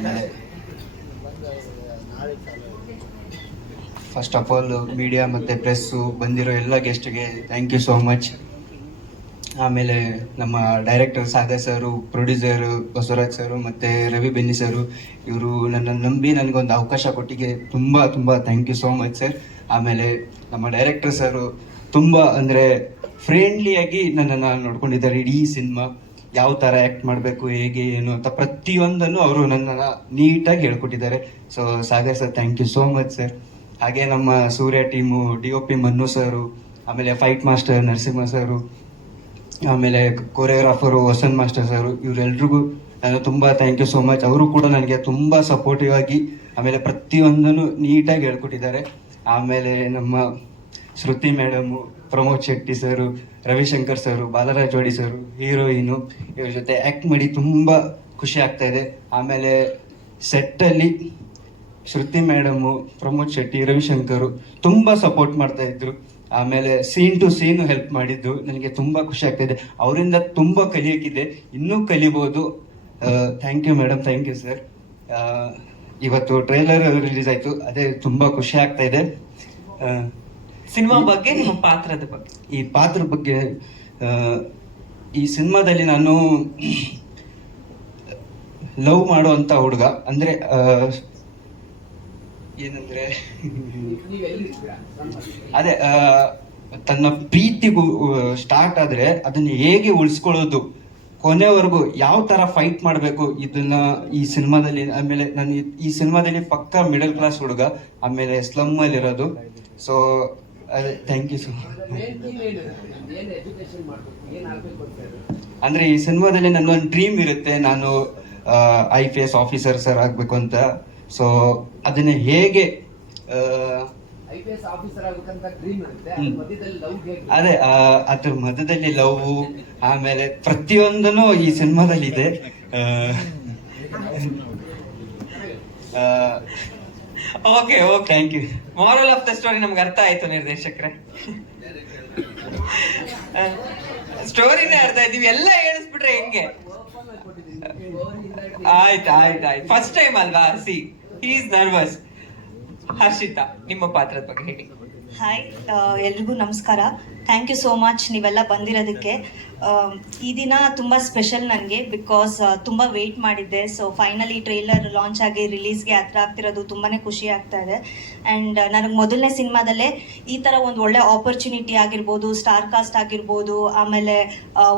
ಆಮೇಲೆ first of all media ಮತ್ತು press ಬಂದಿರೋ ಎಲ್ಲ ಗೆಸ್ಟ್ಗೆ ಥ್ಯಾಂಕ್ ಯು ಸೋ ಮಚ್. ಆಮೇಲೆ ನಮ್ಮ ಡೈರೆಕ್ಟರ್ ಸಾಗರ್ ಸರು, ಪ್ರೊಡ್ಯೂಸರು ಬಸವರಾಜ್ ಸರು ಮತ್ತು ರವಿ ಬೆನ್ನಿ ಸರು, ಇವರು ನನ್ನನ್ನು ನಂಬಿ ನನಗೊಂದು ಅವಕಾಶ ಕೊಟ್ಟಿಗೆ ತುಂಬ ತುಂಬ thank you so much sir. ಆಮೇಲೆ ನಮ್ಮ ಡೈರೆಕ್ಟರ್ ಸರು ತುಂಬ ಅಂದರೆ ಫ್ರೆಂಡ್ಲಿಯಾಗಿ ನನ್ನನ್ನು ನೋಡ್ಕೊಂಡಿದ್ದಾರೆ. ಇಡೀ ಸಿನಿಮಾ ಯಾವ ಥರ ಆ್ಯಕ್ಟ್ ಮಾಡಬೇಕು, ಹೇಗೆ ಏನು ಅಂತ ಪ್ರತಿಯೊಂದನ್ನು ಅವರು ನನ್ನನ್ನು ನೀಟಾಗಿ ಹೇಳ್ಕೊಟ್ಟಿದ್ದಾರೆ. So Sagar sir thank you so much sir. ಹಾಗೆ ನಮ್ಮ ಸೂರ್ಯ ಟೀಮು, DOP ಮನ್ನು ಸರು, ಆಮೇಲೆ ಫೈಟ್ ಮಾಸ್ಟರ್ ನರಸಿಂಹ ಸರು, ಆಮೇಲೆ ಕೊರಿಯೋಗ್ರಾಫರು ವಸಂತ್ ಮಾಸ್ಟರ್ ಸರು, ಇವರೆಲ್ರಿಗೂ ನಾನು ತುಂಬ ಥ್ಯಾಂಕ್ ಯು ಸೋ ಮಚ್. ಅವರು ಕೂಡ ನನಗೆ ತುಂಬ ಸಪೋರ್ಟಿವ್ ಆಗಿ ಆಮೇಲೆ ಪ್ರತಿಯೊಂದನ್ನು ನೀಟಾಗಿ ಹೇಳ್ಕೊಟ್ಟಿದ್ದಾರೆ. ಆಮೇಲೆ ನಮ್ಮ ಶ್ರುತಿ ಮೇಡಮು, ಪ್ರಮೋದ್ ಶೆಟ್ಟಿ ಸರು, ರವಿಶಂಕರ್ ಸರು, ಬಾಲರಾಜ್ ವಾಡಿ ಸರು, ಹೀರೋಯಿನು, ಇವ್ರ ಜೊತೆ ಆ್ಯಕ್ಟ್ ಮಾಡಿ ತುಂಬ ಖುಷಿ ಆಗ್ತಾ ಇದೆ. ಆಮೇಲೆ ಸೆಟ್ಟಲ್ಲಿ ಶ್ರುತಿ ಮೇಡಮು, ಪ್ರಮೋದ್ ಶೆಟ್ಟಿ, ರವಿಶಂಕರು ತುಂಬ ಸಪೋರ್ಟ್ ಮಾಡ್ತಾ ಇದ್ರು. ಆಮೇಲೆ ಸೀನ್ ಟು ಸೀನು ಹೆಲ್ಪ್ ಮಾಡಿದ್ದು ನನಗೆ ತುಂಬ ಖುಷಿ ಆಗ್ತಾಯಿದೆ. ಅವರಿಂದ ತುಂಬ ಕಲಿಯೋಕ್ಕಿದೆ, ಇನ್ನೂ ಕಲಿಬೋದು. Thank you madam, thank you sir. ಇವತ್ತು ಟ್ರೈಲರ್ ರಿಲೀಸ್ ಆಯಿತು, ಅದೇ ತುಂಬ ಖುಷಿ ಆಗ್ತಾ ಇದೆ. ಸಿನಿಮಾ ಬಗ್ಗೆ, ನಿಮ್ಮ ಪಾತ್ರದ ಬಗ್ಗೆ. ಈ ಪಾತ್ರದ ಬಗ್ಗೆ, ಈ ಸಿನಿಮಾದಲ್ಲಿ ನಾನು ಲವ್ ಮಾಡುವಂಥ ಹುಡುಗ, ಅಂದರೆ ಏನಂದ್ರೆ ಅದೇ ತನ್ನ ಪ್ರೀತಿಗೂ ಸ್ಟಾರ್ಟ್ ಆದ್ರೆ ಅದನ್ನ ಹೇಗೆ ಉಳಿಸ್ಕೊಳ್ಳೋದು, ಕೊನೆವರೆಗೂ ಯಾವ ತರ ಫೈಟ್ ಮಾಡಬೇಕು, ಇದನ್ನ ಈ ಸಿನಿಮಾದಲ್ಲಿ. ಆಮೇಲೆ ನಾನು ಈ ಸಿನಿಮಾದಲ್ಲಿ ಪಕ್ಕಾ ಮಿಡಲ್ ಕ್ಲಾಸ್ ಹುಡುಗ, ಆಮೇಲೆ ಸ್ಲಮ್ ಅಲ್ಲಿ ಇರೋದು. ಸೊ ಅದೇ ಥ್ಯಾಂಕ್ ಯು ಸೊ ಮಚ್. ಅಂದ್ರೆ ಈ ಸಿನಿಮಾದಲ್ಲಿ ನನ್ನೊಂದು ಡ್ರೀಮ್ ಇರುತ್ತೆ, ನಾನು IPS ಆಫೀಸರ್ ಸರ್ ಆಗ್ಬೇಕು ಅಂತ. ಸೊ ಅದನ್ನ ಹೇಗೆ ಅದೇ ಅದ್ರ ಮಧ್ಯದಲ್ಲಿ ಲವ್, ಆಮೇಲೆ ಪ್ರತಿಯೊಂದನು ಈ ಸಿನಿಮಾದಲ್ಲಿ ಇದೆ. Okay okay, thank you. Moral of the story ನಮ್ಗೆ ಅರ್ಥ ಆಯ್ತು ನಿರ್ದೇಶಕರೇ. ಸ್ಟೋರಿನೇ ಅರ್ಥ ಆಯ್ತು, ಎಲ್ಲ ಹೇಳಿಸ್ಬಿಟ್ರೆ ಹೆಂಗೆ? ಆಯ್ತು ಆಯ್ತು ಆಯ್ತು, ಫಸ್ಟ್ ಟೈಮ್ ಅಲ್ವಾ, C he is nervous. Harshita, ನಿಮ್ಮ ಪಾತ್ರದ ಬಗ್ಗೆ ಹೇಳಿ. ಹಾಯ್, ಎಲ್ರಿಗೂ ನಮಸ್ಕಾರ. ಥ್ಯಾಂಕ್ ಯು ಸೋ ಮಚ್ ನೀವೆಲ್ಲ ಬಂದಿರೋದಕ್ಕೆ. ಈ ದಿನ ತುಂಬ ಸ್ಪೆಷಲ್ ನನಗೆ, ಬಿಕಾಸ್ ತುಂಬ ವೆಯ್ಟ್ ಮಾಡಿದ್ದೆ. ಸೊ ಫೈನಲಿ ಟ್ರೈಲರ್ ಲಾಂಚ್ ಆಗಿ ರಿಲೀಸ್ಗೆ ಹತ್ರ ಆಗ್ತಿರೋದು ತುಂಬಾ ಖುಷಿ ಆಗ್ತಾ ಇದೆ. ಆ್ಯಂಡ್ ನನಗೆ ಮೊದಲನೇ ಸಿನಿಮಾದಲ್ಲೇ ಈ ಥರ ಒಂದು ಒಳ್ಳೆ ಆಪರ್ಚುನಿಟಿ ಆಗಿರ್ಬೋದು, ಸ್ಟಾರ್ ಕಾಸ್ಟ್ ಆಗಿರ್ಬೋದು, ಆಮೇಲೆ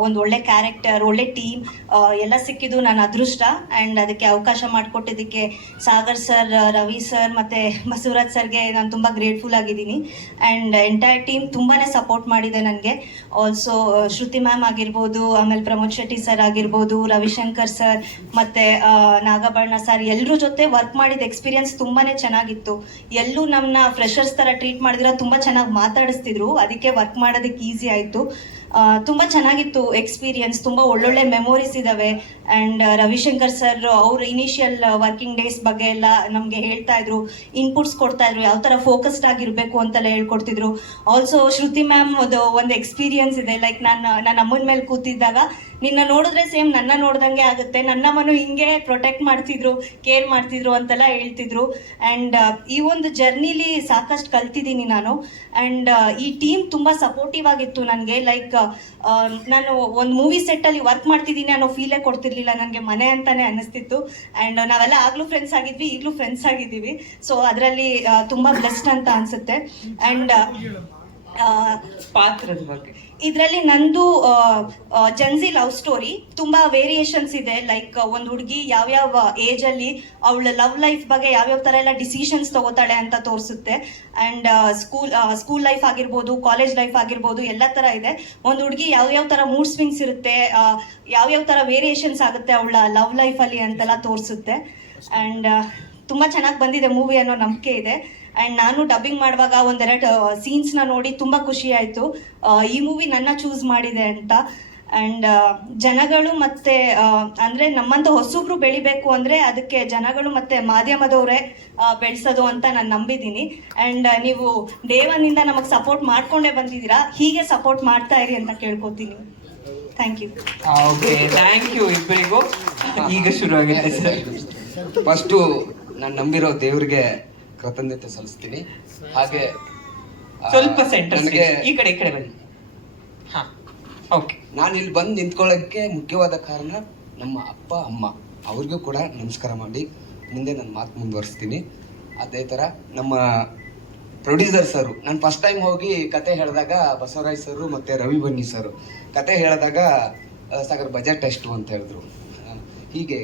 ಒಂದು ಒಳ್ಳೆ ಕ್ಯಾರೆಕ್ಟರ್, ಒಳ್ಳೆ ಟೀಮ್ ಎಲ್ಲ ಸಿಕ್ಕಿದ್ದು ನನ್ನ ಅದೃಷ್ಟ. ಆ್ಯಂಡ್ ಅದಕ್ಕೆ ಅವಕಾಶ ಮಾಡಿಕೊಟ್ಟಿದ್ದಕ್ಕೆ ಸಾಗರ್ ಸರ್, ರವಿ ಸರ್ ಮತ್ತು ಬಸವರಾಜ್ ಸರ್ಗೆ ನಾನು ತುಂಬ ಗ್ರೇಟ್ಫುಲ್ ಆಗಿದ್ದೀನಿ. ಆ್ಯಂಡ್ ಎಂಟೈರ್ ಟೀಮ್ ತುಂಬಾ ಸಪೋರ್ಟ್ ಮಾಡಿದೆ ನನಗೆ. ಆಲ್ಸೋ ಶ್ರುತಿ ಮ್ಯಾಮ್ ಆಗಿರ್ಬೋದು, ಆಮೇಲೆ ಪ್ರಮೋದ್ ಶೆಟ್ಟಿ ಸರ್ ಆಗಿರ್ಬೋದು, ರವಿಶಂಕರ್ ಸರ್ ಮತ್ತು ನಾಗಬಣ್ಣ ಸರ್, ಎಲ್ಲರ ಜೊತೆ ವರ್ಕ್ ಮಾಡಿದ ಎಕ್ಸ್ಪೀರಿಯನ್ಸ್ ತುಂಬಾ ಚೆನ್ನಾಗಿತ್ತು. ಎಲ್ಲೂ ನಮ್ಮನ್ನ ಫ್ರೆಷರ್ಸ್ ಥರ ಟ್ರೀಟ್ ಮಾಡಿದ್ರೆ ತುಂಬ ಚೆನ್ನಾಗಿ ಮಾತಾಡಿಸ್ತಿದ್ರು, ಅದಕ್ಕೆ ವರ್ಕ್ ಮಾಡೋದಕ್ಕೆ ಈಸಿ ಆಯಿತು. ತುಂಬ ಚೆನ್ನಾಗಿತ್ತು ಎಕ್ಸ್ಪೀರಿಯನ್ಸ್, ತುಂಬ ಒಳ್ಳೊಳ್ಳೆ ಮೆಮೊರೀಸ್ ಇದ್ದಾವೆ. ಆ್ಯಂಡ್ ರವಿಶಂಕರ್ ಸರ್ ಅವ್ರ ಇನಿಷಿಯಲ್ ವರ್ಕಿಂಗ್ ಡೇಸ್ ಬಗ್ಗೆ ಎಲ್ಲ ನಮಗೆ ಹೇಳ್ತಾ ಇದ್ರು, ಇನ್ಪುಟ್ಸ್ ಕೊಡ್ತಾ ಇದ್ರು, ಯಾವ ಥರ ಫೋಕಸ್ಡ್ ಆಗಿರಬೇಕು ಅಂತೆಲ್ಲ ಹೇಳ್ಕೊಡ್ತಿದ್ರು. ಆಲ್ಸೋ ಶ್ರುತಿ ಮ್ಯಾಮ್ ಒಂದು ಎಕ್ಸ್ಪೀರಿಯನ್ಸ್ ಇದೆ, ಲೈಕ್ ನನ್ನ ಅಮ್ಮನ ಮೇಲೆ ಕೂತಿದ್ದಾಗ ನಿನ್ನ ನೋಡಿದ್ರೆ ಸೇಮ್ ನನ್ನ ನೋಡ್ದಂಗೆ ಆಗುತ್ತೆ, ನನ್ನ ಮನು ಹಿಂಗೆ ಪ್ರೊಟೆಕ್ಟ್ ಮಾಡ್ತಿದ್ರು, ಕೇರ್ ಮಾಡ್ತಿದ್ರು ಅಂತೆಲ್ಲ ಹೇಳ್ತಿದ್ರು. ಆ್ಯಂಡ್ ಈ ಒಂದು ಜರ್ನಿಲಿ ಸಾಕಷ್ಟು ಕಲ್ತಿದ್ದೀನಿ ನಾನು. ಆ್ಯಂಡ್ ಈ ಟೀಮ್ ತುಂಬ ಸಪೋರ್ಟಿವ್ ಆಗಿತ್ತು ನನಗೆ. ಲೈಕ್ ನಾನು ಒಂದು ಮೂವಿ ಸೆಟ್ಟಲ್ಲಿ ವರ್ಕ್ ಮಾಡ್ತಿದ್ದೀನಿ ಅನ್ನೋ ಫೀಲೇ ಕೊಡ್ತಿರ್ಲಿಲ್ಲ, ನನಗೆ ಮನೆ ಅಂತಾನೆ ಅನ್ನಿಸ್ತಿತ್ತು. ಆ್ಯಂಡ್ ನಾವೆಲ್ಲ ಆಗಲೂ ಫ್ರೆಂಡ್ಸ್ ಆಗಿದ್ವಿ, ಈಗಲೂ ಫ್ರೆಂಡ್ಸ್ ಆಗಿದ್ದೀವಿ. ಸೊ ಅದರಲ್ಲಿ ತುಂಬ ಬ್ಲೆಸ್ಡ್ ಅಂತ ಅನಿಸುತ್ತೆ. ಆ್ಯಂಡ್ ಪಾತ್ರದ ಬಗ್ಗೆ, ಇದರಲ್ಲಿ ನಂದು ಜನ್ಸಿ ಲವ್ ಸ್ಟೋರಿ, ತುಂಬ ವೇರಿಯೇಷನ್ಸ್ ಇದೆ. ಲೈಕ್ ಒಂದು ಹುಡುಗಿ ಯಾವ್ಯಾವ ಏಜಲ್ಲಿ ಅವಳ ಲವ್ ಲೈಫ್ ಬಗ್ಗೆ ಯಾವ್ಯಾವ ಥರ ಎಲ್ಲ ಡಿಸಿಷನ್ಸ್ ತಗೋತಾಳೆ ಅಂತ ತೋರಿಸುತ್ತೆ. ಆ್ಯಂಡ್ ಸ್ಕೂಲ್ ಲೈಫ್ ಆಗಿರ್ಬೋದು, ಕಾಲೇಜ್ ಲೈಫ್ ಆಗಿರ್ಬೋದು, ಎಲ್ಲ ಥರ ಇದೆ. ಒಂದು ಹುಡುಗಿ ಯಾವ್ಯಾವ ಥರ ಮೂಡ್ ಸ್ವಿಂಗ್ಸ್ ಇರುತ್ತೆ, ಯಾವ್ಯಾವ ಥರ ವೇರಿಯೇಷನ್ಸ್ ಆಗುತ್ತೆ ಅವಳ ಲವ್ ಲೈಫಲ್ಲಿ ಅಂತೆಲ್ಲ ತೋರಿಸುತ್ತೆ. ಆ್ಯಂಡ್ ತುಂಬ ಚೆನ್ನಾಗಿ ಬಂದಿದೆ ಮೂವಿ ಅನ್ನೋ ನಂಬಿಕೆ ಇದೆ. ಆ್ಯಂಡ್ ನಾನು ಡಬ್ಬಿಂಗ್ ಮಾಡುವಾಗ ಒಂದೆರಡು ಸೀನ್ಸ್ನ ನೋಡಿ ತುಂಬ ಖುಷಿ ಆಯಿತು, ಈ ಮೂವಿ ನನ್ನ ಚೂಸ್ ಮಾಡಿದೆ ಅಂತ. ಆ್ಯಂಡ್ ಜನಗಳು ಮತ್ತು ಅಂದರೆ ನಮ್ಮಂಥ ಹೊಸಬ್ರು ಬೆಳಿಬೇಕು ಅಂದರೆ ಅದಕ್ಕೆ ಜನಗಳು ಮತ್ತು ಮಾಧ್ಯಮದವರೇ ಬೆಳೆಸೋದು ಅಂತ ನಾನು ನಂಬಿದ್ದೀನಿ. ಆ್ಯಂಡ್ ನೀವು ಡೇ ಒನ್ನಿಂದ ನಮಗೆ ಸಪೋರ್ಟ್ ಮಾಡ್ಕೊಂಡೇ ಬಂದಿದ್ದೀರಾ, ಹೀಗೆ ಸಪೋರ್ಟ್ ಮಾಡ್ತಾ ಇರಿ ಅಂತ ಕೇಳ್ಕೊತೀನಿ. Thank you. Okay, thank you ಇಬ್ಬರಿಗೂ. ಈಗ ಶುರು ಆಗಿದೆ ಸರ್. ಫಸ್ಟು ನಾನು ನಂಬಿರೋ ದೇವ್ರಿಗೆ ಕೃತಜ್ಞತೆ ಸಲ್ಲಿಸ್ತೀನಿ. ಹಾಗೆ ಸ್ವಲ್ಪ ಸೆಂಟರ್ ನನಗೆ ಈ ಕಡೆ ಬನ್ನಿ. ಹಾ, ಓಕೆ. ನಾನು ಇಲ್ಲಿ ಬಂದು ನಿಂತ್ಕೊಳ್ಳೋಕ್ಕೆ ಮುಖ್ಯವಾದ ಕಾರಣ ನಮ್ಮ ಅಪ್ಪ ಅಮ್ಮ, ಅವ್ರಿಗೂ ಕೂಡ ನಮಸ್ಕಾರ ಮಾಡಿ ಮುಂದೆ ನನ್ನ ಮಾತು ಮುಂದುವರಿಸ್ತೀನಿ. ಅದೇ ಥರ ನಮ್ಮ ಪ್ರೊಡ್ಯೂಸರ್ ಸರು, ನಾನು ಫಸ್ಟ್ ಟೈಮ್ ಹೋಗಿ ಕತೆ ಹೇಳಿದಾಗ ಬಸವರಾಜ್ ಸರು ಮತ್ತು ರವಿ ಬನ್ನಿ ಸರು ಕತೆ ಹೇಳಿದಾಗ ಸಾಗರ್ ಬಜೆಟ್ ಎಷ್ಟು ಅಂತ ಹೇಳಿದ್ರು. ಹೀಗೆ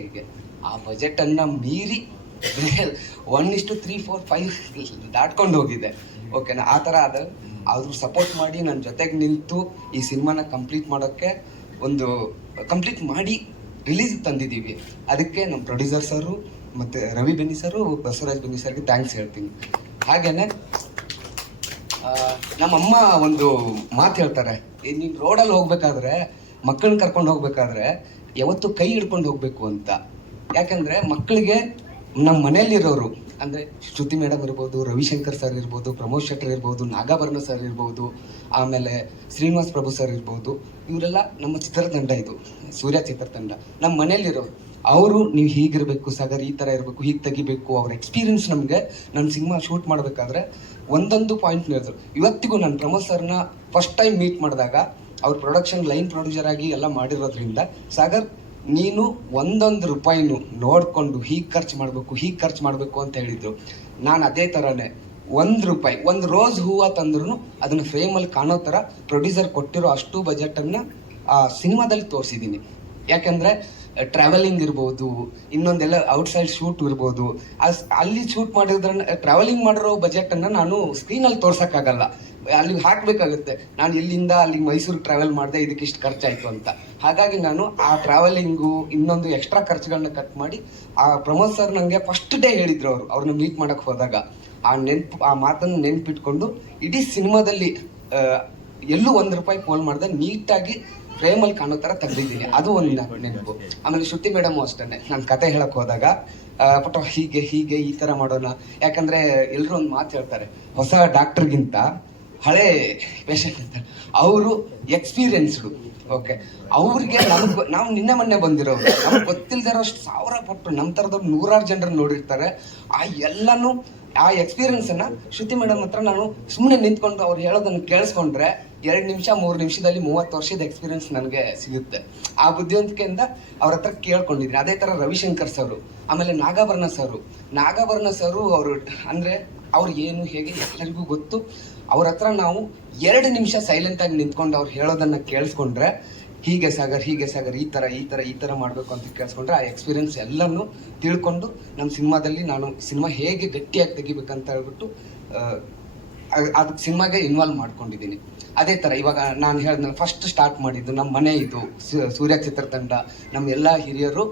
ಆ ಬಜೆಟನ್ನು ಮೀರಿ 1:3, 4, 5 ದಾಟ್ಕೊಂಡು ಹೋಗಿದೆ. ಓಕೆನಾ? ಆ ಥರ ಆದರೂ ಸಪೋರ್ಟ್ ಮಾಡಿ ನನ್ನ ಜೊತೆಗೆ ನಿಂತು ಈ ಸಿನಿಮಾನ ಕಂಪ್ಲೀಟ್ ಮಾಡೋಕ್ಕೆ ಕಂಪ್ಲೀಟ್ ಮಾಡಿ ರಿಲೀಸ್ ತಂದಿದ್ದೀವಿ. ಅದಕ್ಕೆ ನಮ್ಮ ಪ್ರೊಡ್ಯೂಸರ್ ಸರು ಮತ್ತು ರವಿ ಬೆನ್ನಿ ಸರು, ಬಸವರಾಜ್ ಬೆನ್ನಿ ಸರ್ಗೆ ಥ್ಯಾಂಕ್ಸ್ ಹೇಳ್ತೀನಿ. ಹಾಗೇನೆ ನಮ್ಮಮ್ಮ ಒಂದು ಮಾತು ಹೇಳ್ತಾರೆ, ನೀವು ರೋಡಲ್ಲಿ ಹೋಗ್ಬೇಕಾದ್ರೆ, ಮಕ್ಕಳನ್ನ ಕರ್ಕೊಂಡು ಹೋಗ್ಬೇಕಾದ್ರೆ ಯಾವತ್ತೂ ಕೈ ಹಿಡ್ಕೊಂಡು ಹೋಗ್ಬೇಕು ಅಂತ. ಯಾಕಂದ್ರೆ ಮಕ್ಕಳಿಗೆ ನಮ್ಮ ಮನೆಯಲ್ಲಿರೋರು ಅಂದರೆ ಶ್ರುತಿ ಮೇಡಮ್ ಇರ್ಬೋದು, ರವಿಶಂಕರ್ ಸರ್ ಇರ್ಬೋದು, ಪ್ರಮೋದ್ ಶೆಟ್ಟರ್ ಇರ್ಬೋದು, ನಾಗಾಭರಣ ಸರ್ ಇರ್ಬೋದು, ಆಮೇಲೆ ಶ್ರೀನಿವಾಸ್ ಪ್ರಭು ಸರ್ ಇರ್ಬೋದು, ಇವರೆಲ್ಲ ನಮ್ಮ ಚಿತ್ರತಂಡ, ಇದು ಸೂರ್ಯ ಚಿತ್ರತಂಡ. ನಮ್ಮ ಮನೆಯಲ್ಲಿರೋರು ಅವರು, ನೀವು ಹೀಗಿರಬೇಕು ಸಾಗರ್, ಈ ಥರ ಇರಬೇಕು, ಹೀಗೆ ತೆಗಿಬೇಕು. ಅವ್ರ ಎಕ್ಸ್ಪೀರಿಯನ್ಸ್ ನಮಗೆ ನನ್ನ ಸಿನಿಮಾ ಶೂಟ್ ಮಾಡಬೇಕಾದ್ರೆ ಒಂದೊಂದು ಪಾಯಿಂಟ್ ಹೇಳಿದ್ರು. ಇವತ್ತಿಗೂ ನಾನು ಪ್ರಮೋದ್ ಸರ್ನ ಫಸ್ಟ್ ಟೈಮ್ ಮೀಟ್ ಮಾಡಿದಾಗ ಅವ್ರ ಪ್ರೊಡಕ್ಷನ್ ಲೈನ್ ಪ್ರೊಡ್ಯೂಸರ್ ಆಗಿ ಎಲ್ಲ ಮಾಡಿರೋದ್ರಿಂದ, ಸಾಗರ್ ನೀನು ಒಂದೊಂದು ರೂಪಾಯಿನೂ ನೋಡಿಕೊಂಡು ಹೀಗೆ ಖರ್ಚು ಮಾಡಬೇಕು ಅಂತ ಹೇಳಿದ್ರು. ನಾನು ಅದೇ ಥರನೇ ₹1, ಒಂದು ರೋಸ್ ಹೂವು ತಂದ್ರೂ ಅದನ್ನು ಫ್ರೇಮಲ್ಲಿ ಕಾಣೋ ಥರ ಪ್ರೊಡ್ಯೂಸರ್ ಕೊಟ್ಟಿರೋ ಅಷ್ಟು ಬಜೆಟನ್ನು ಆ ಸಿನಿಮಾದಲ್ಲಿ ತೋರಿಸಿದ್ದೀನಿ. ಯಾಕೆಂದರೆ ಟ್ರಾವೆಲಿಂಗ್ ಇರ್ಬೋದು, ಇನ್ನೊಂದೆಲ್ಲ ಔಟ್ಸೈಡ್ ಶೂಟ್ ಇರ್ಬೋದು, ಅಲ್ಲಿ ಶೂಟ್ ಮಾಡಿದ್ರೆ ಟ್ರಾವೆಲಿಂಗ್ ಮಾಡಿರೋ ಬಜೆಟನ್ನು ನಾನು ಸ್ಕ್ರೀನಲ್ಲಿ ತೋರ್ಸೋಕ್ಕಾಗಲ್ಲ, ಅಲ್ಲಿಗೆ ಹಾಕಬೇಕಾಗುತ್ತೆ. ನಾನು ಇಲ್ಲಿಂದ ಅಲ್ಲಿಗೆ ಮೈಸೂರಿಗೆ ಟ್ರಾವೆಲ್ ಮಾಡಿದೆ, ಇದಕ್ಕೆ ಇಷ್ಟು ಖರ್ಚಾಯಿತು ಅಂತ. ಹಾಗಾಗಿ ನಾನು ಆ ಟ್ರಾವೆಲಿಂಗು ಇನ್ನೊಂದು ಎಕ್ಸ್ಟ್ರಾ ಖರ್ಚುಗಳನ್ನ ಕಟ್ ಮಾಡಿ, ಆ ಪ್ರಮೋದ್ ಸರ್ ನನಗೆ ಫಸ್ಟ್ ಡೇ ಹೇಳಿದ್ರು, ಅವ್ರನ್ನ ಮೀಟ್ ಮಾಡೋಕ್ಕೆ ಹೋದಾಗ ಆ ಮಾತನ್ನು ನೆನ್ಪಿಟ್ಕೊಂಡು ಇಡೀ ಸಿನಿಮಾದಲ್ಲಿ ಎಲ್ಲೂ ₹1 ಫೋನ್ ಮಾಡಿದೆ, ನೀಟಾಗಿ ಫ್ರೇಮಲ್ಲಿ ಕಾಣೋ ಥರ ತೆಗೆದಿದ್ದೀನಿ. ಅದು ಒಂದು ನೆನಪು. ಆಮೇಲೆ ಶ್ರುತಿ ಮೇಡಮು ಅಷ್ಟೇ, ನಾನು ಕತೆ ಹೇಳಕ್ಕೆ ಹೋದಾಗ ಪುಟ್ಟ ಹೀಗೆ ಈ ಥರ ಮಾಡೋಣ. ಯಾಕಂದರೆ ಎಲ್ಲರೂ ಒಂದು ಮಾತು ಹೇಳ್ತಾರೆ, ಹೊಸ ಡಾಕ್ಟ್ರಿಗಿಂತ ಹಳೆ ಪೇಷಂಟ್ ಅಂತ. ಅವರು ಎಕ್ಸ್ಪೀರಿಯನ್ಸ್ಡು. ಓಕೆ, ಅವ್ರಿಗೆ ನಾವು ನಿನ್ನೆ ಮೊನ್ನೆ ಬಂದಿರೋರು, ನಮ್ಗೆ ಗೊತ್ತಿಲ್ಲದಿರೋಷ್ಟು 1000 ಪಟ್ಟು ನಮ್ಮ ಥರದವ್ರು 100 ಜನರನ್ನು ನೋಡಿರ್ತಾರೆ. ಆ ಎಕ್ಸ್ಪೀರಿಯನ್ಸನ್ನು ಶ್ರುತಿ ಮೇಡಮ್ ಹತ್ರ ನಾನು ಸುಮ್ಮನೆ ನಿಂತ್ಕೊಂಡು ಅವ್ರು ಹೇಳೋದನ್ನು ಕೇಳಿಸ್ಕೊಂಡ್ರೆ 2 ನಿಮಿಷ 3 ನಿಮಿಷದಲ್ಲಿ 30 ವರ್ಷದ ಎಕ್ಸ್ಪೀರಿಯನ್ಸ್ ನನಗೆ ಸಿಗುತ್ತೆ. ಆ ಬುದ್ಧಿವಂತಿಕೆಯಿಂದ ಅವ್ರ ಹತ್ರ ಕೇಳ್ಕೊಂಡಿದ್ದೀನಿ. ಅದೇ ಥರ ರವಿಶಂಕರ್ ಸರು, ಆಮೇಲೆ ನಾಗಾಭರಣ ಸರು ಅವರು ಅಂದರೆ ಅವ್ರು ಏನು ಹೇಗೆ ಎಲ್ಲರಿಗೂ ಗೊತ್ತು. ಅವ್ರ ಹತ್ರ ನಾವು 2 ನಿಮಿಷ ಸೈಲೆಂಟಾಗಿ ನಿಂತ್ಕೊಂಡು ಅವ್ರು ಹೇಳೋದನ್ನು ಕೇಳಿಸ್ಕೊಂಡ್ರೆ, ಹೀಗೆ ಸಾಗರ್ ಈ ಥರ ಮಾಡಬೇಕು ಅಂತ ಕೇಳಿಸ್ಕೊಂಡ್ರೆ ಆ ಎಕ್ಸ್ಪೀರಿಯನ್ಸ್ ಎಲ್ಲನೂ ತಿಳ್ಕೊಂಡು ನಮ್ಮ ಸಿನಿಮಾದಲ್ಲಿ ನಾನು ಸಿನಿಮಾ ಹೇಗೆ ಗಟ್ಟಿಯಾಗಿ ತೆಗಿಬೇಕಂತ ಹೇಳ್ಬಿಟ್ಟು ಅದಕ್ಕೆ ಸಿನಿಮಾಗೆ ಇನ್ವಾಲ್ವ್ ಮಾಡ್ಕೊಂಡಿದ್ದೀನಿ. ಅದೇ ಥರ ಇವಾಗ ನಾನು ಹೇಳಿದ್ನಲ್ಲ, ಫಸ್ಟ್ ಸ್ಟಾರ್ಟ್ ಮಾಡಿದ್ದು ನಮ್ಮ ಮನೆ, ಇದು ಸೂರ್ಯ ಚಿತ್ರತಂಡ, ನಮ್ಮ ಎಲ್ಲ ಹಿರಿಯರು,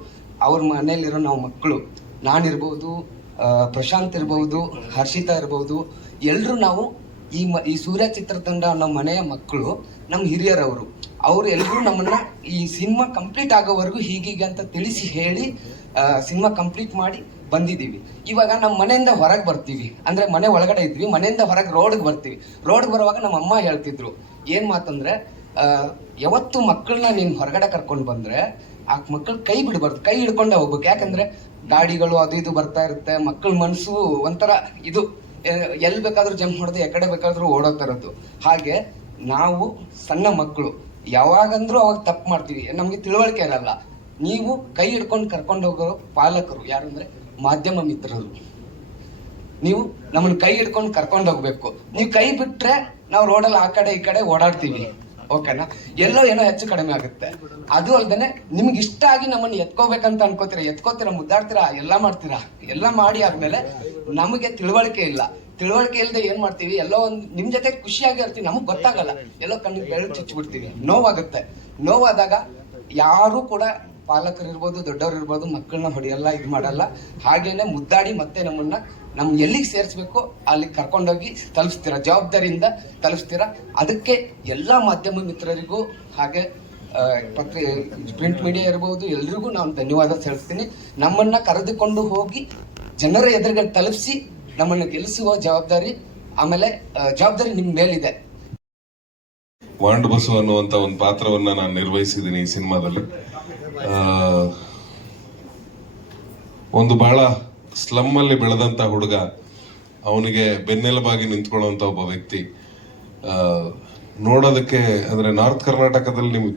ಅವ್ರ ಮನೆಯಲ್ಲಿರೋ ನಾವು ಮಕ್ಕಳು, ನಾನಿರ್ಬೋದು, ಪ್ರಶಾಂತ್ ಇರ್ಬೋದು, ಹರ್ಷಿತಾ ಇರ್ಬೋದು, ಎಲ್ಲರೂ ನಾವು ಈ ಸೂರ್ಯ ಚಿತ್ರತಂಡ ನಮ್ಮ ಮನೆಯ ಮಕ್ಕಳು, ನಮ್ಮ ಹಿರಿಯರವರು, ಅವರು ಎಲ್ಲರೂ ನಮ್ಮನ್ನ ಈ ಸಿನಿಮಾ ಕಂಪ್ಲೀಟ್ ಆಗೋವರೆಗೂ ಹೀಗೀಗೆ ಅಂತ ತಿಳಿಸಿ ಹೇಳಿ ಸಿನಿಮಾ ಕಂಪ್ಲೀಟ್ ಮಾಡಿ ಬಂದಿದ್ದೀವಿ. ಇವಾಗ ನಮ್ಮ ಮನೆಯಿಂದ ಹೊರಗೆ ಬರ್ತೀವಿ ಅಂದರೆ, ಮನೆ ಒಳಗಡೆ ಇದ್ವಿ, ಮನೆಯಿಂದ ಹೊರಗೆ ರೋಡ್ಗೆ ಬರ್ತೀವಿ. ರೋಡ್ಗೆ ಬರುವಾಗ ನಮ್ಮ ಅಮ್ಮ ಹೇಳ್ತಿದ್ರು ಏನು ಮಾತಂದ್ರೆ, ಯಾವತ್ತು ಮಕ್ಕಳನ್ನ ನೀನು ಹೊರಗಡೆ ಕರ್ಕೊಂಡು ಬಂದರೆ ಆ ಮಕ್ಕಳು ಕೈ ಬಿಡಬಾರ್ದು, ಕೈ ಹಿಡ್ಕೊಂಡೇ ಹೋಗ್ಬೇಕು. ಯಾಕಂದರೆ ಗಾಡಿಗಳು ಅದು ಇದು ಬರ್ತಾ ಇರುತ್ತೆ, ಮಕ್ಕಳ ಮನಸ್ಸು ಒಂಥರ ಇದು ಎಲ್ಲಿ ಬೇಕಾದ್ರೂ ಜಂಪ್ ಮಾಡೋದು, ಎಕಡೆ ಬೇಕಾದ್ರೂ ಓಡೋಗ್ತಾರದ್ದು. ಹಾಗೆ ನಾವು ಸಣ್ಣ ಮಕ್ಕಳು ಯಾವಾಗಂದ್ರೂ ಅವಾಗ ತಪ್ಪು ಮಾಡ್ತೀವಿ, ನಮಗೆ ತಿಳುವಳಿಕೆ ಇರಲ್ಲ. ನೀವು ಕೈ ಹಿಡ್ಕೊಂಡು ಕರ್ಕೊಂಡು ಹೋಗೋ ಪಾಲಕರು ಯಾರು ಅಂದರೆ ಮಾಧ್ಯಮ ಮಿತ್ರರು, ನೀವು ನಮ್ಮನ್ನು ಕೈ ಹಿಡ್ಕೊಂಡು ಕರ್ಕೊಂಡು ಹೋಗ್ಬೇಕು. ನೀವು ಕೈ ಬಿಟ್ರೆ ನಾವು ರೋಡಲ್ಲಿ ಆ ಕಡೆ ಈ ಕಡೆ ಓಡಾಡ್ತೀವಿ. ಓಕೆನಾ? ಏನೋ ಹೆಚ್ಚು ಕಡಿಮೆ ಆಗುತ್ತೆ. ಅದು ಅಲ್ದೇನೆ ನಿಮ್ಗೆ ಇಷ್ಟ ಆಗಿ ನಮ್ಮನ್ನು ಎತ್ಕೋಬೇಕಂತ ಎತ್ಕೋತೀರಾ, ಮುದ್ದಾಡ್ತೀರಾ, ಎಲ್ಲ ಮಾಡ್ತೀರಾ. ಎಲ್ಲ ಮಾಡಿ ಆದ್ಮೇಲೆ ನಮಗೆ ತಿಳುವಳಿಕೆ ಇಲ್ಲದೆ ಏನ್ ಮಾಡ್ತೀವಿ, ಎಲ್ಲೋ ಒಂದು ನಿಮ್ ಜೊತೆ ಖುಷಿಯಾಗಿ ಇರ್ತೀವಿ, ನಮಗ್ ಗೊತ್ತಾಗಲ್ಲ, ಎಲ್ಲೋ ಕಣ್ಣಿಗೆ ಬೆರಳು ಚುಚ್ಚಿಬಿಡ್ತೀವಿ. ನೋವಾಗುತ್ತೆ. ನೋವಾದಾಗ ಯಾರು ಕೂಡ ಪಾಲಕರು ಇರ್ಬೋದು, ದೊಡ್ಡವರು ಇರ್ಬೋದು, ಮಕ್ಕಳನ್ನ ಹೊಡೆಯಲ್ಲ, ಇದು ಮಾಡಲ್ಲ. ಹಾಗೇನೆ ಮುದ್ದಾಡಿ ಮತ್ತೆ ನಮ್ ಎಲ್ಲಿಗೆ ಸೇರಿಸ್ಬೇಕು ಅಲ್ಲಿಗೆ ಕರ್ಕೊಂಡೋಗಿ ತಲುಪಿಸ್ತೀರಾ, ಜವಾಬ್ದಾರಿಯಿಂದ ತಲುಪಿಸ್ತೀರಾ. ಅದಕ್ಕೆ ಎಲ್ಲ ಮಾಧ್ಯಮ ಮಿತ್ರರಿಗೂ ಹಾಗೆ ಪ್ರಿಂಟ್ ಮೀಡಿಯಾ ಇರ್ಬೋದು, ಎಲ್ರಿಗೂ ನಾನು ಧನ್ಯವಾದ ತಿಳಿಸ್ತೀನಿ. ನಮ್ಮನ್ನ ಕರೆದುಕೊಂಡು ಹೋಗಿ ಜನರ ಎದುರುಗೆ ತಲುಪಿಸಿ ನಮ್ಮನ್ನು ಗೆಲ್ಲಿಸುವ ಜವಾಬ್ದಾರಿ, ಆಮೇಲೆ ಜವಾಬ್ದಾರಿ ನಿಮ್ ಮೇಲಿದೆ. ವಾಂಡ್ ಬಸು ಅನ್ನುವಂತ ಒಂದು ಪಾತ್ರವನ್ನ ನಾನು ನಿರ್ವಹಿಸಿದ್ದೀನಿ ಈ ಸಿನಿಮಾದಲ್ಲಿ. ಒಂದು ಬಹಳ ಸ್ಲಮ್ ಅಲ್ಲಿ ಬೆಳೆದಂತ ಹುಡುಗ, ಅವನಿಗೆ ಬೆನ್ನೆಲುಬಾಗಿ ನಿಂತ್ಕೊಳ್ಳುವಂತ ಒಬ್ಬ ವ್ಯಕ್ತಿ. ನೋಡೋದಕ್ಕೆ ಅಂದ್ರೆ ನಾರ್ತ್ ಕರ್ನಾಟಕದಲ್ಲಿ ನಿಮ್ಗೆ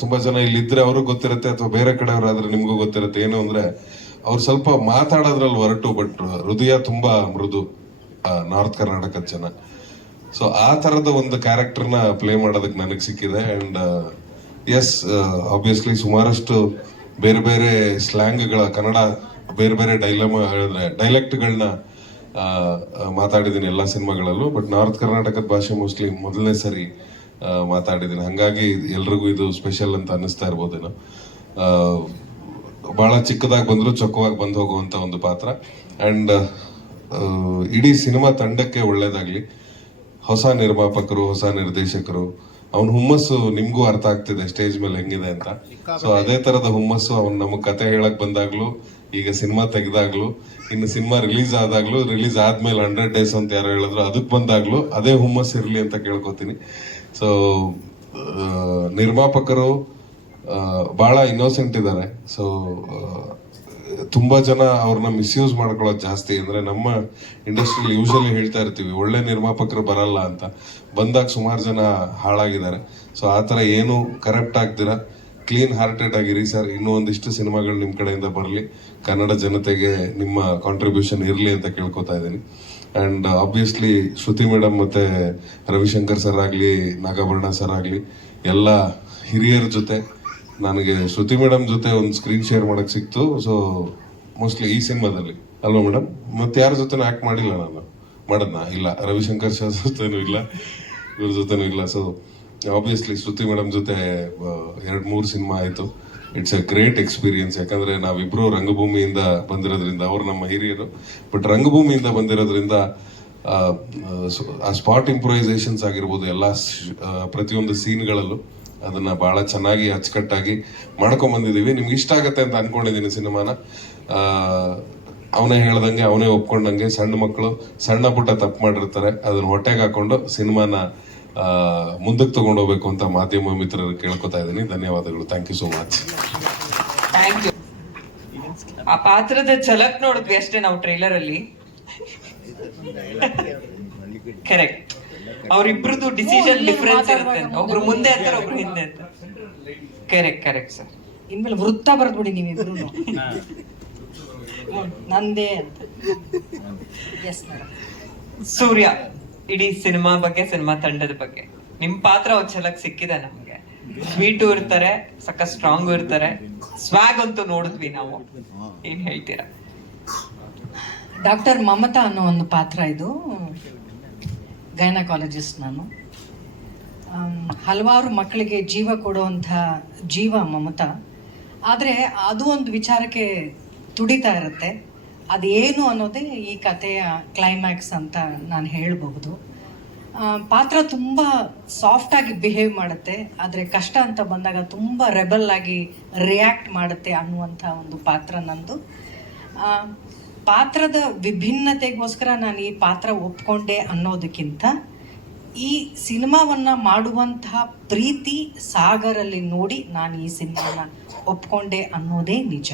ತುಂಬಾ ಜನ ಇಲ್ಲಿದ್ರೆ ಅವ್ರಿಗೆ ಗೊತ್ತಿರುತ್ತೆ, ಅಥವಾ ಬೇರೆ ಕಡೆಯವರಾದ್ರೆ ನಿಮ್ಗೂ ಗೊತ್ತಿರುತ್ತೆ. ಏನು ಅಂದ್ರೆ ಅವ್ರು ಸ್ವಲ್ಪ ಮಾತಾಡೋದ್ರಲ್ಲಿ ಹೊರಟು, ಬಟ್ ಹೃದಯ ತುಂಬಾ ಮೃದು ನಾರ್ತ್ ಕರ್ನಾಟಕದ ಜನ. ಸೊ ಆ ತರದ ಒಂದು ಕ್ಯಾರೆಕ್ಟರ್ನ ಪ್ಲೇ ಮಾಡೋದಕ್ಕೆ ನನಗೆ ಸಿಕ್ಕಿದೆ. ಅಂಡ್ ಎಸ್, ಆಬ್ವಿಯಸ್ಲಿ ಸುಮಾರಷ್ಟು ಬೇರೆ ಬೇರೆ ಸ್ಲ್ಯಾಂಗ್ಗಳ, ಕನ್ನಡ ಬೇರೆ ಬೇರೆ ಡೈಲೆಕ್ಟ್ಗಳನ್ನ ಮಾತಾಡಿದ್ದೀನಿ ಎಲ್ಲ ಸಿನಿಮಾಗಳಲ್ಲೂ. ಬಟ್ ನಾರ್ತ್ ಕರ್ನಾಟಕದ ಭಾಷೆ ಮೋಸ್ಟ್ಲಿ ಮೊದಲನೇ ಸರಿ ಮಾತಾಡಿದ್ದೀನಿ. ಹಂಗಾಗಿ ಎಲ್ರಿಗೂ ಇದು ಸ್ಪೆಷಲ್ ಅಂತ ಅನ್ನಿಸ್ತಾ ಇರ್ಬೋದೇನೋ. ಬಹಳ ಚಿಕ್ಕದಾಗಿ ಬಂದ್ರು ಚೊಕ್ಕವಾಗಿ ಬಂದು ಹೋಗುವಂತ ಒಂದು ಪಾತ್ರ. ಅಂಡ್ ಇಡೀ ಸಿನಿಮಾ ತಂಡಕ್ಕೆ ಒಳ್ಳೇದಾಗ್ಲಿ. ಹೊಸ ನಿರ್ಮಾಪಕರು, ಹೊಸ ನಿರ್ದೇಶಕರು, ಅವನ ಹುಮ್ಮಸ್ಸು ನಿಮ್ಗೂ ಅರ್ಥ ಆಗ್ತಿದೆ ಸ್ಟೇಜ್ ಮೇಲೆ ಹೆಂಗಿದೆ ಅಂತ. ಸೊ ಅದೇ ತರದ ಹುಮ್ಮಸ್ಸು ಅವ್ನು ನಮಗ್ ಕತೆ ಹೇಳಕ್ ಬಂದಾಗ್ಲೂ, ಈಗ ಸಿನಿಮಾ ತೆಗೆದಾಗ್ಲು, ಇನ್ನು ಸಿನಿಮಾ ರಿಲೀಸ್ ಆದಾಗ್ಲು, ರಿಲೀಸ್ ಆದ್ಮೇಲೆ 100 days ಅಂತ ಯಾರು ಹೇಳಿದ್ರು ಅದಕ್ಕೆ ಬಂದಾಗ್ಲು ಅದೇ ಹುಮ್ಮಸ್ ಇರ್ಲಿ ಅಂತ ಕೇಳ್ಕೊತೀನಿ. ಸೊ ನಿರ್ಮಾಪಕರು ಬಹಳ ಇನ್ನೋಸೆಂಟ್ ಇದ್ದಾರೆ. ಸೊ ತುಂಬಾ ಜನ ಅವ್ರನ್ನ ಮಿಸ್ಯೂಸ್ ಮಾಡ್ಕೊಳ್ಳೋದು ಜಾಸ್ತಿ. ಅಂದ್ರೆ ನಮ್ಮ ಇಂಡಸ್ಟ್ರಿಯಲ್ಲಿ ಯೂಶಲಿ ಹೇಳ್ತಾ ಇರ್ತೀವಿ ಒಳ್ಳೆ ನಿರ್ಮಾಪಕರು ಬರಲ್ಲ ಅಂತ, ಬಂದಾಗ ಸುಮಾರು ಜನ ಹಾಳಾಗಿದ್ದಾರೆ. ಸೊ ಆತರ ಏನು ಕರೆಕ್ಟ್ ಆಗ್ದಿರ ಕ್ಲೀನ್ ಹಾರ್ಟೆಡ್ ಆಗಿರಿ ಸರ್. ಇನ್ನೂ ಒಂದಿಷ್ಟು ಸಿನಿಮಾಗಳು ನಿಮ್ ಕಡೆಯಿಂದ ಬರಲಿ, ಕನ್ನಡ ಜನತೆಗೆ ನಿಮ್ಮ ಕಾಂಟ್ರಿಬ್ಯೂಷನ್ ಇರಲಿ ಅಂತ ಕೇಳ್ಕೊತಾ ಇದ್ದೀನಿ. ಅಂಡ್ ಆಬ್ವಿಯಸ್ಲಿ ಶ್ರುತಿ ಮೇಡಮ್ ಮತ್ತೆ ರವಿಶಂಕರ್ ಸರ್ ಆಗ್ಲಿ, ನಾಗಾಭರಣ ಸರ್ ಆಗ್ಲಿ, ಎಲ್ಲ ಹಿರಿಯರ ಜೊತೆ ನನಗೆ ಶ್ರುತಿ ಮೇಡಮ್ ಜೊತೆ ಒಂದು ಸ್ಕ್ರೀನ್ ಶೇರ್ ಮಾಡಕ್ ಸಿಕ್ತು. ಸೊ ಮೋಸ್ಟ್ಲಿ ಈ ಸಿನಿಮಾದಲ್ಲಿ ಅಲ್ವಾ ಮೇಡಮ್? ಮತ್ತೆ ಯಾರ ಜೊತೆ ಆಕ್ಟ್ ಮಾಡಿಲ್ಲ ನಾನು, ಮಾಡದ್ನಾ? ಇಲ್ಲ, ರವಿಶಂಕರ್ ಸರ್ ಜೊತೆನೂ ಇಲ್ಲ, ಇವ್ರ ಜೊತೆನೂ ಇಲ್ಲ. ಸೊ ಆಬ್ವಿಯಸ್ಲಿ ಶ್ರುತಿ ಮೇಡಮ್ ಜೊತೆ 2-3 ಸಿನಿಮಾ ಆಯ್ತು. It's A great experience. ಯಾಕಂದ್ರೆ ನಾವಿಬ್ರು ರಂಗಭೂಮಿಯಿಂದ ಬಂದಿರೋದ್ರಿಂದ, ಅವ್ರು ನಮ್ಮ ಹಿರಿಯರು, ಬಟ್ ರಂಗಭೂಮಿಯಿಂದ ಬಂದಿರೋದ್ರಿಂದ ಆ ಸ್ಪಾಟ್ ಇಂಪ್ರೂವೈಸೇಷನ್ಸ್ ಆಗಿರ್ಬೋದು, ಎಲ್ಲ ಪ್ರತಿಯೊಂದು ಸೀನ್ಗಳಲ್ಲೂ ಅದನ್ನ ಬಹಳ ಚೆನ್ನಾಗಿ ಅಚ್ಚುಕಟ್ಟಾಗಿ ಮಾಡ್ಕೊಂಡ್ ಬಂದಿದೀವಿ. ನಿಮ್ಗೆ ಇಷ್ಟ ಆಗತ್ತೆ ಅಂತ ಅನ್ಕೊಂಡಿದೀನಿ ಸಿನಿಮಾನ. ಅವನೇ ಹೇಳ್ದಂಗೆ, ಅವನೇ ಒಪ್ಕೊಂಡಂಗೆ, ಸಣ್ಣ ಮಕ್ಕಳು ಸಣ್ಣ ಪುಟ್ಟ ತಪ್ಪು ಮಾಡಿರ್ತಾರೆ, ಅದನ್ನ ಹೊಟ್ಟೆಗೆ ಹಾಕೊಂಡು ಸಿನಿಮಾನ ಮುಂದಕ್ಕೆ ತಗೊಂಡೋಗ್ಬೇಕು ಅಂತ ಮಾಧ್ಯಮ ಮಿತ್ರರು ಕೇಳ್ಕೊತಾ ಇದ್ದೀನಿ. ಧನ್ಯವಾದಗಳು. Thank you so much. Thank you. ಆ ಪಾತ್ರದ ಝಲಕ್ ನೋಡಿದ್ವಿ ಅಷ್ಟೇ ನಾವು ಟ್ರೈಲರ್ ಅಲ್ಲಿ. ಕರೆಕ್ಟ್. ಅವ್ರಿಬ್ರದ್ದು ಡಿಸಿಷನ್ ಡಿಫರೆನ್ಸ್ ಇರುತ್ತೆ. ಒಬ್ರು ಮುಂದೆ ಅಂತಾರೆ, ಒಬ್ರು ಹಿಂದೆ ಅಂತ. Correct sir. ಇನ್ಮೇಲೆ ವೃತ್ತ ಬರ್ದ್ಬಿಡಿ ನೀವಿಬ್ರು ನಂದೇ ಅಂತ. Yes madam. ಸೂರ್ಯ, ಇಡೀ ಸಿನಿಮಾ ಬಗ್ಗೆ, ಸಿನಿಮಾ ತಂಡದ ಬಗ್ಗೆ ನಿಮ್ ಪಾತ್ರ ಒಂದ್ ಝಲಕ್ ಸಿಕ್ಕಿದೆ ನಮ್ಗೆ. ಸ್ವೀಟು ಇರ್ತಾರೆ, ಸಕ್ಕ ಸ್ಟ್ರಾಂಗು ಇರ್ತಾರೆ, ಸ್ವಾಗ್ ಅಂತೂ ನೋಡಿದ್ವಿ ನಾವು. ಏನ್ ಹೇಳ್ತೀರಾ? ಡಾಕ್ಟರ್ ಮಮತಾ ಅನ್ನೋ ಒಂದು ಪಾತ್ರ ಇದು. ಗೈನಕಾಲಜಿಸ್ಟ್ ನಾನು. ಹಲವಾರು ಮಕ್ಕಳಿಗೆ ಜೀವ ಕೊಡುವಂಥ ಜೀವ ಮಮತಾ. ಆದರೆ ಅದು ಒಂದು ವಿಚಾರಕ್ಕೆ ತುಡಿತಾ ಇರುತ್ತೆ. ಅದೇನು ಅನ್ನೋದೇ ಈ ಕಥೆಯ ಕ್ಲೈಮ್ಯಾಕ್ಸ್ ಅಂತ ನಾನು ಹೇಳಬಹುದು. ಪಾತ್ರ ತುಂಬ ಸಾಫ್ಟಾಗಿ ಬಿಹೇವ್ ಮಾಡುತ್ತೆ, ಆದರೆ ಕಷ್ಟ ಅಂತ ಬಂದಾಗ ತುಂಬ ರೆಬಲ್ ಆಗಿ ರಿಯಾಕ್ಟ್ ಮಾಡುತ್ತೆ ಅನ್ನುವಂಥ ಒಂದು ಪಾತ್ರ ನಂದು. ಪಾತ್ರದ ವಿಭಿನ್ನತೆಗೋಸ್ಕರ ನಾನು ಈ ಪಾತ್ರ ಒಪ್ಕೊಂಡೆ ಅನ್ನೋದಕ್ಕಿಂತ ಈ ಸಿನಿಮಾವನ್ನು ಮಾಡುವಂತಹ ಪ್ರೀತಿ ಸಾಗರಲ್ಲಿ ನೋಡಿ ನಾನು ಈ ಸಿನಿಮಾನ ಒಪ್ಕೊಂಡೆ ಅನ್ನೋದೇ ನಿಜ.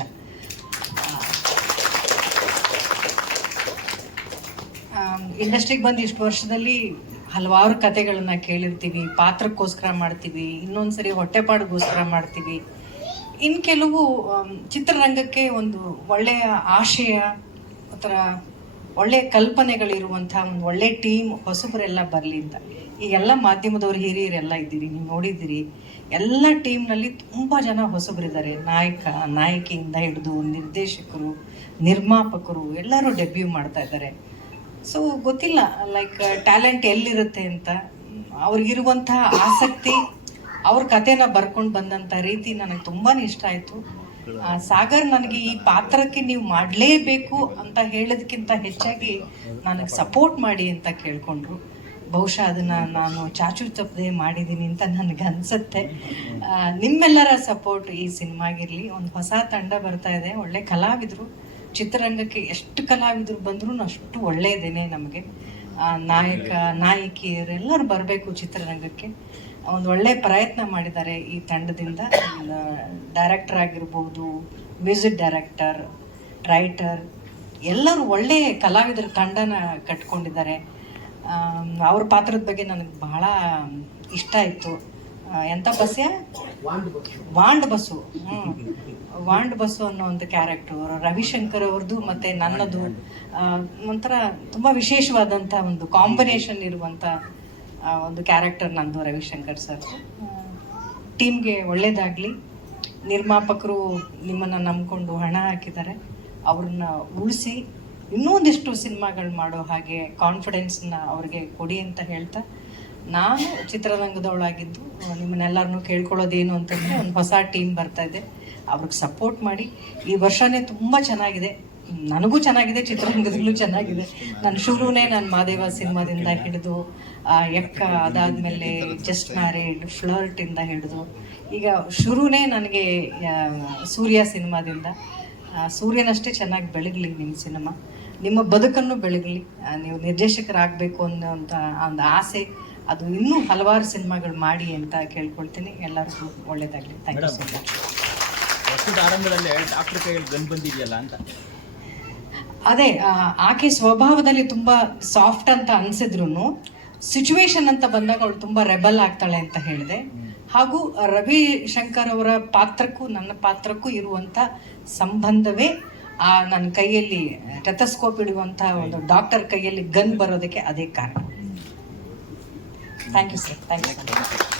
ಇಂಡಸ್ಟ್ರಿಗೆ ಬಂದು ಇಷ್ಟು ವರ್ಷದಲ್ಲಿ ಹಲವಾರು ಕತೆಗಳನ್ನ ಕೇಳಿರ್ತೀವಿ, ಪಾತ್ರಕ್ಕೋಸ್ಕರ ಮಾಡ್ತೀವಿ, ಇನ್ನೊಂದ್ಸರಿ ಹೊಟ್ಟೆಪಾಡಿಗೋಸ್ಕರ ಮಾಡ್ತೀವಿ. ಇನ್ನು ಕೆಲವು ಚಿತ್ರರಂಗಕ್ಕೆ ಒಂದು ಒಳ್ಳೆಯ ಆಶಯ, ಒಂಥರ ಒಳ್ಳೆಯ ಕಲ್ಪನೆಗಳಿರುವಂಥ ಒಂದು ಒಳ್ಳೆ ಟೀಮ್ ಹೊಸಬರೆಲ್ಲ ಬರಲಿ ಅಂತ. ಈಗೆಲ್ಲ ಮಾಧ್ಯಮದವ್ರು ಹಿರಿಯರೆಲ್ಲ ಇದ್ದೀರಿ, ನೀವು ನೋಡಿದ್ದೀರಿ. ಎಲ್ಲ ಟೀಮ್ನಲ್ಲಿ ತುಂಬ ಜನ ಹೊಸಬರಿದ್ದಾರೆ. ನಾಯಕಿಯಿಂದ ಹಿಡಿದು ನಿರ್ದೇಶಕರು, ನಿರ್ಮಾಪಕರು ಎಲ್ಲರೂ ಡೆಬ್ಯೂ ಮಾಡ್ತಾ ಇದ್ದಾರೆ. ಸೊ ಗೊತ್ತಿಲ್ಲ ಲೈಕ್ ಟ್ಯಾಲೆಂಟ್ ಎಲ್ಲಿರುತ್ತೆ ಅಂತ. ಅವ್ರಿಗಿರುವಂಥ ಆಸಕ್ತಿ, ಅವ್ರ ಕಥೆನ ಬರ್ಕೊಂಡು ಬಂದಂಥ ರೀತಿ ನನಗೆ ತುಂಬಾ ಇಷ್ಟ ಆಯಿತು. ಸಾಗರ್ ನನಗೆ ಈ ಪಾತ್ರಕ್ಕೆ ನೀವು ಮಾಡಲೇಬೇಕು ಅಂತ ಹೇಳೋದಕ್ಕಿಂತ ಹೆಚ್ಚಾಗಿ ನನಗೆ ಸಪೋರ್ಟ್ ಮಾಡಿ ಅಂತ ಕೇಳ್ಕೊಂಡ್ರು. ಬಹುಶಃ ಅದನ್ನು ನಾನು ಚಾಚು ತಪ್ಪದೆ ಮಾಡಿದ್ದೀನಿ ಅಂತ ನನಗೆ ಅನಿಸುತ್ತೆ. ನಿಮ್ಮೆಲ್ಲರ ಸಪೋರ್ಟ್ ಈ ಸಿನಿಮಾಗಿರಲಿ. ಒಂದು ಹೊಸ ತಂಡ ಬರ್ತಾ ಇದೆ, ಒಳ್ಳೆ ಕಲಾವಿದರು. ಚಿತ್ರರಂಗಕ್ಕೆ ಎಷ್ಟು ಕಲಾವಿದರು ಬಂದರೂ ಅಷ್ಟು ಒಳ್ಳೆಯದೇನೆ ನಮಗೆ. ನಾಯಕಿಯರೆಲ್ಲರೂ ಬರಬೇಕು ಚಿತ್ರರಂಗಕ್ಕೆ. ಒಂದು ಒಳ್ಳೆ ಪ್ರಯತ್ನ ಮಾಡಿದ್ದಾರೆ ಈ ತಂಡದಿಂದ. ಡೈರೆಕ್ಟರ್ ಆಗಿರ್ಬೋದು, ಮ್ಯೂಸಿಕ್ ಡೈರೆಕ್ಟರ್, ರೈಟರ್ ಎಲ್ಲರೂ ಒಳ್ಳೆ ಕಲಾವಿದರ ತಂಡನ ಕಟ್ಕೊಂಡಿದ್ದಾರೆ. ಅವ್ರ ಪಾತ್ರದ ಬಗ್ಗೆ ನನಗೆ ಬಹಳ ಇಷ್ಟ ಆಯಿತು. ಎಂಥ Basya wand bus. Wand bus ಅನ್ನೋ ಒಂದು ಕ್ಯಾರೆಕ್ಟ್ರು ರವಿಶಂಕರ್ ಅವ್ರದ್ದು ಮತ್ತು ನನ್ನದು ಒಂಥರ ತುಂಬ ವಿಶೇಷವಾದಂಥ ಒಂದು ಕಾಂಬಿನೇಷನ್ ಇರುವಂಥ ಒಂದು ಕ್ಯಾರೆಕ್ಟರ್ ನಂದು, ರವಿಶಂಕರ್ ಸರ್. ಟೀಮ್ಗೆ ಒಳ್ಳೇದಾಗಲಿ. ನಿರ್ಮಾಪಕರು ನಿಮ್ಮನ್ನು ನಂಬ್ಕೊಂಡು ಹಣ ಹಾಕಿದ್ದಾರೆ, ಅವ್ರನ್ನ ಉಳಿಸಿ ಇನ್ನೂ ಒಂದಿಷ್ಟು ಸಿನಿಮಾಗಳು ಮಾಡೋ ಹಾಗೆ ಕಾನ್ಫಿಡೆನ್ಸ್ನ ಅವ್ರಿಗೆ ಕೊಡಿ ಅಂತ ಹೇಳ್ತಾ, ನಾನು ಚಿತ್ರರಂಗದವಳಾಗಿದ್ದು ನಿಮ್ಮನ್ನೆಲ್ಲರನ್ನೂ ಕೇಳ್ಕೊಳ್ಳೋದೇನು ಅಂತಂದರೆ, ಒಂದು ಹೊಸ ಟೀಮ್ ಬರ್ತಾ ಇದೆ, ಅವ್ರಿಗೆ ಸಪೋರ್ಟ್ ಮಾಡಿ. ಈ ವರ್ಷನೇ ತುಂಬ ಚೆನ್ನಾಗಿದೆ, ನನಗೂ ಚೆನ್ನಾಗಿದೆ, ಚಿತ್ರರಂಗದಲ್ಲೂ ಚೆನ್ನಾಗಿದೆ. ನಾನು ಶುರುನೇ ನಾನು ಮಾದೇವ ಸಿನಿಮಾದಿಂದ ಹಿಡಿದು ಎಕ್ಕ, ಅದಾದಮೇಲೆ ಜಸ್ಟ್ ಮ್ಯಾರಿಡ್, ಫ್ಲರ್ಟಿಂದ ಹಿಡಿದು ಈಗ ಶುರುನೇ ನನಗೆ ಸೂರ್ಯ ಸಿನಿಮಾದಿಂದ. ಸೂರ್ಯನಷ್ಟೇ ಚೆನ್ನಾಗಿ ಬೆಳಗಲಿ ನಿಮ್ಮ ಸಿನಿಮಾ, ನಿಮ್ಮ ಬದುಕನ್ನು ಬೆಳಗಲಿ, ನೀವು ನಿರ್ದೇಶಕರಾಗಬೇಕು ಅನ್ನೋಂಥ ಒಂದು ಆಸೆ, ಅದು ಇನ್ನೂ ಹಲವಾರು ಸಿನಿಮಾಗಳು ಮಾಡಿ ಅಂತ ಕೇಳ್ಕೊಳ್ತೀನಿ. ಎಲ್ಲರಿಗೂ ಒಳ್ಳೇದಾಗಲಿ. Thank you so much. ವರ್ಷದ ಆರಂಭದಲ್ಲೇ ಡಾಕ್ಟರ್ ಕೈಯಲ್ಲಿ ಗನ್ ಬಂದಿದೆಯಲ್ಲ ಅಂತ. ಅದೇ ಆಕೆ ಸ್ವಭಾವದಲ್ಲಿ ತುಂಬ ಸಾಫ್ಟ್ ಅಂತ ಅನಿಸಿದ್ರು ಸಿಚುವೇಶನ್ ಅಂತ ಬಂದಾಗ ಅವಳು ತುಂಬ ರೆಬಲ್ ಆಗ್ತಾಳೆ ಅಂತ ಹೇಳಿದೆ. ಹಾಗೂ ರವಿಶಂಕರ್ ಅವರ ಪಾತ್ರಕ್ಕೂ ನನ್ನ ಪಾತ್ರಕ್ಕೂ ಇರುವಂಥ ಸಂಬಂಧವೇ ನನ್ನ ಕೈಯಲ್ಲಿ ಟೆಥಸ್ಕೋಪ್ ಇಡುವಂಥ ಒಂದು ಡಾಕ್ಟರ್ ಕೈಯಲ್ಲಿ ಗನ್ ಬರೋದಕ್ಕೆ ಅದೇ ಕಾರಣ. Thank you sir. Thank you.